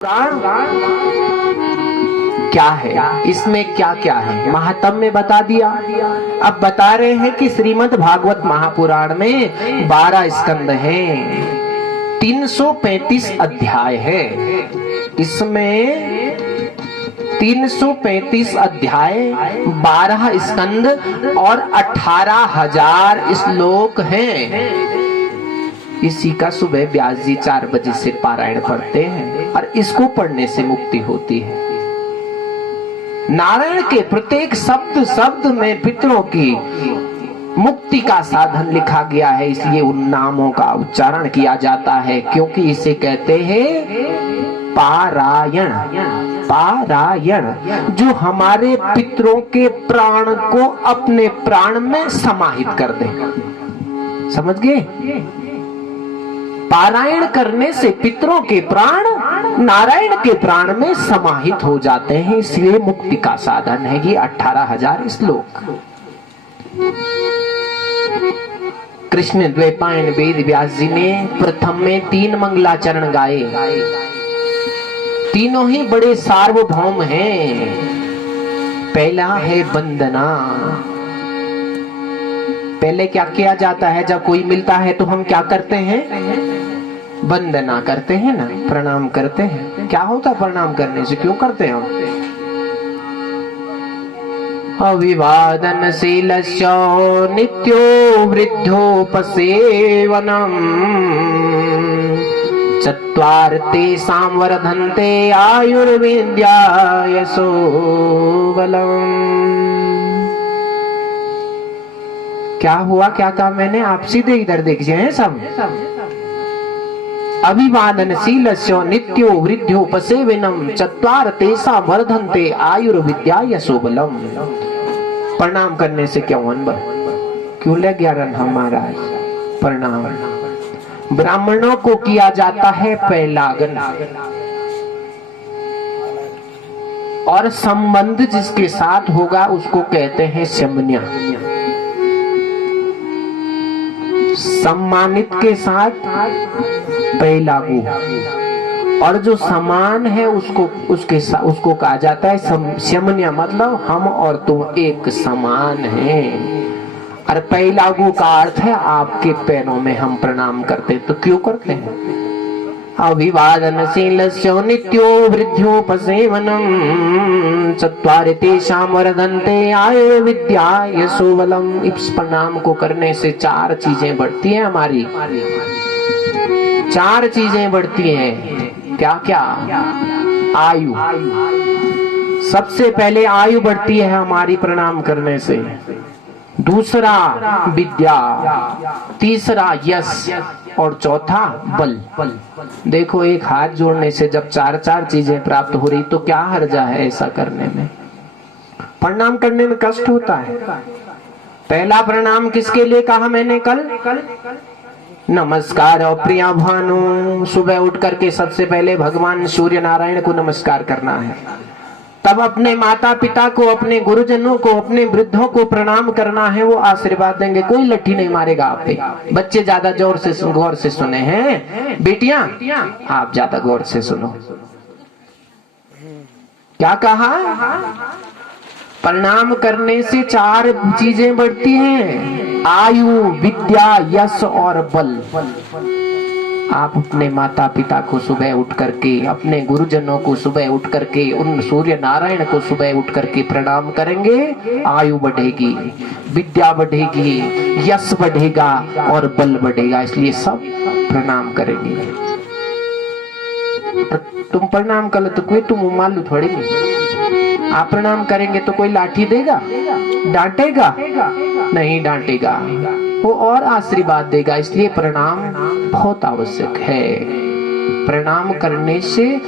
क्या है, इसमें क्या क्या है महात्म में बता दिया। अब बता रहे हैं कि श्रीमद् भागवत महापुराण में 12 स्कंद हैं, 335 अध्याय है। इसमें 335 अध्याय, 12 स्कंद और 18,000 श्लोक हैं। इसी का सुबह व्यास जी 4 बजे से पारायण पढ़ते हैं और इसको पढ़ने से मुक्ति होती है। नारायण के प्रत्येक शब्द शब्द में पितरों की मुक्ति का साधन लिखा गया है, इसलिए उन नामों का उच्चारण किया जाता है, क्योंकि इसे कहते हैं पारायण। पारायण जो हमारे पितरों के प्राण को अपने प्राण में समाहित कर दे। समझ गए? पारायण करने से पितरों के प्राण नारायण के प्राण में समाहित हो जाते हैं, इसलिए मुक्ति का साधन है ये 18,000 श्लोक। कृष्ण द्वैपायन वेद व्यास जी ने प्रथम में 3 मंगलाचरण गाए। तीनों ही बड़े सार्वभौम हैं। पहला है वंदना। पहले क्या किया जाता है? जब कोई मिलता है तो हम क्या करते हैं? वंदना करते हैं ना, प्रणाम करते हैं। क्या होता प्रणाम करने से? क्यों करते हैं हम? अभिवादनशीलस्य नित्यो वृद्धोपसेवनम् चत्वार तेषां वर्धन्ते आयुर्विद्यायसो बलम्। क्या हुआ? क्या कहा मैंने? आप सीधे इधर देखिए हैं सब। अभिवादनशीलस्य नित्यो वृद्धोपसेवनम् चत्वार तेषां वर्धन्ते आयुर्विद्यायसो बलम्। प्रणाम करने से क्या हुआ? क्यों ले गया रन हमारा? प्रणाम ब्राह्मणों को किया जाता है पहलागन, और संबंध जिसके साथ होगा उसको कहते हैं शमन्या। सम्मानित के साथ पहलागु, और जो समान है उसको कहा जाता है शमन्या। मतलब हम और तुम एक समान हैं। और पहलागु का अर्थ है आपके पैरों में हम प्रणाम करते। तो क्यों करते हैं? अभिवादनशीलस्य नित्यो वृद्धोपसेवनम् चत्वारि तेषां वर्धन्ते आयुर्विद्यायसो बलम्। इस प्रणाम को करने से 4 चीजें बढ़ती हैं हमारी। 4 चीजें बढ़ती हैं। क्या क्या? आयु। सबसे पहले आयु बढ़ती है हमारी प्रणाम करने से। दूसरा विद्या, तीसरा यश, और चौथा बल। देखो, एक हाथ जोड़ने से जब 4 चीजें प्राप्त हो रही तो क्या हर्जा है ऐसा करने में? प्रणाम करने में कष्ट होता है। पहला प्रणाम किसके लिए कहा मैंने कल? नमस्कार। और प्रिया भानु, सुबह उठ करके सबसे पहले भगवान सूर्य नारायण को नमस्कार करना है, तब अपने माता पिता को, अपने गुरुजनों को, अपने वृद्धों को प्रणाम करना है। वो आशीर्वाद देंगे, कोई लट्ठी नहीं मारेगा आप पे। बच्चे ज्यादा जोर से गौर से सुने हैं, बेटियां आप ज्यादा गौर से सुनो। क्या कहा? प्रणाम करने से 4 चीजें बढ़ती हैं, आयु, विद्या, यश और बल। आप अपने माता पिता को सुबह उठ करके, अपने गुरुजनों को सुबह उठ करके, उन सूर्य नारायण को सुबह उठ करके प्रणाम करेंगे, आयु बढ़ेगी, विद्या बढ़ेगी, यश बढ़ेगा और बल बढ़ेगा। इसलिए सब प्रणाम करेंगे। तुम प्रणाम कर लो तो कोई तुम मालूम थोड़ी नहीं। आप प्रणाम करेंगे तो कोई लाठी देगा? डांटेगा? नहीं डांटेगा, वो और आशीर्वाद देगा। इसलिए प्रणाम बहुत आवश्यक है। प्रणाम करने से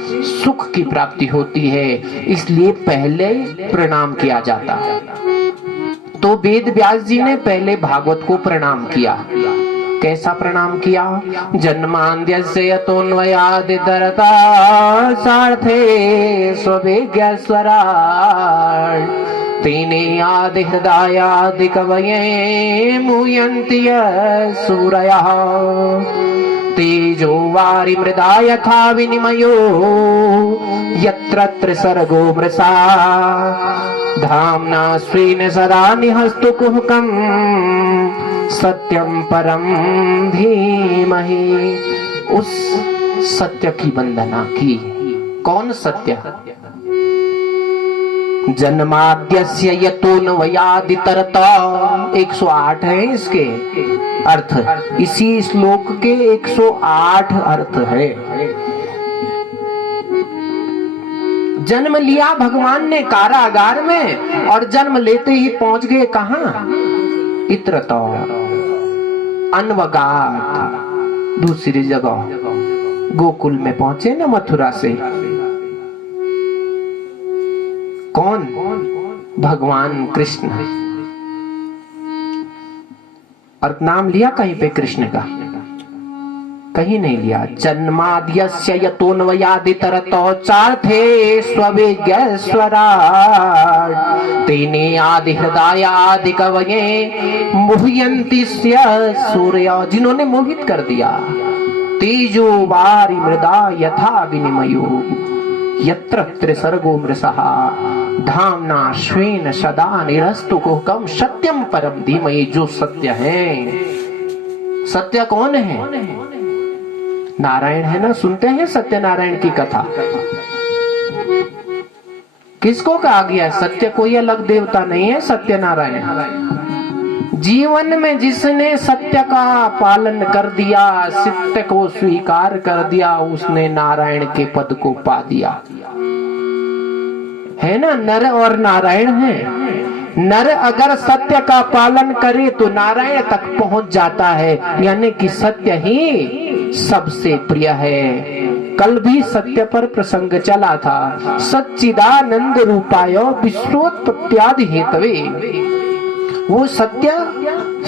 सुख की प्राप्ति होती है, इसलिए पहले प्रणाम किया जाता है। तो वेद व्यास जी ने पहले भागवत को प्रणाम किया। कैसा प्रणाम किया? जन्माद्यस्य यतोऽन्वयादितरता सार्थे स्ववेज्ञ स्वराट् तेने आदि हृदयादि कवये मुह्यन्ति सूरयः तेजो वारि मृदा यथा विनिमयो यत्र सर्गो मृषा धाम्ना स्वेन सदा निहस्तु कुहकम् सत्यम परम धीमहि। उस सत्य की वंदना की। कौन सत्य? जन्माद्यस्य यतोऽन्वयादितरतः 108 है इसके अर्थ। इसी श्लोक के 108 अर्थ है। जन्म लिया भगवान ने कारागार में और जन्म लेते ही पहुंच गए कहां? इतरतो अन्वगात, दूसरी जगह गोकुल में पहुंचे ना मथुरा से। कौन? भगवान कृष्ण। और नाम लिया कहीं पे कृष्ण का? कहीं नहीं लिया। जन्माद्यस्य यतोऽन्वयादितरतो चार्थे स्ववेज्ञ स्वराट् तेने आदि हृदय आदि कवये मुह्यन्ति सूर्य, जिन्होंने मोहित कर दिया। तेजो वारि मृदा यथा विनिमयो यत्र सर्गो मृषः धाम्ना स्वेन सदा निरस्तु कुहकम् सत्यम परम धीमहि। जो सत्य है, सत्य कौन है? नारायण है ना। सुनते हैं सत्यनारायण की कथा। किसको कहा गया? सत्य कोई अलग देवता नहीं है, सत्यनारायण। जीवन में जिसने सत्य का पालन कर दिया, सत्य को स्वीकार कर दिया, उसने नारायण के पद को पा दिया है ना। नर और नारायण है। नर अगर सत्य का पालन करे तो नारायण तक पहुंच जाता है, यानी कि सत्य ही सबसे प्रिय है। कल भी सत्य पर प्रसंग चला था। सच्चिदानंद रूपाय विश्वोत्पत्त्यादि हेतवे। वो सत्य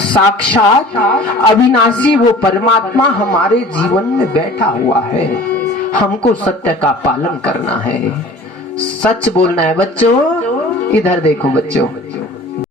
साक्षात अविनाशी, वो परमात्मा हमारे जीवन में बैठा हुआ है। हमको सत्य का पालन करना है, सच बोलना है। बच्चों इधर देखो, बच्चों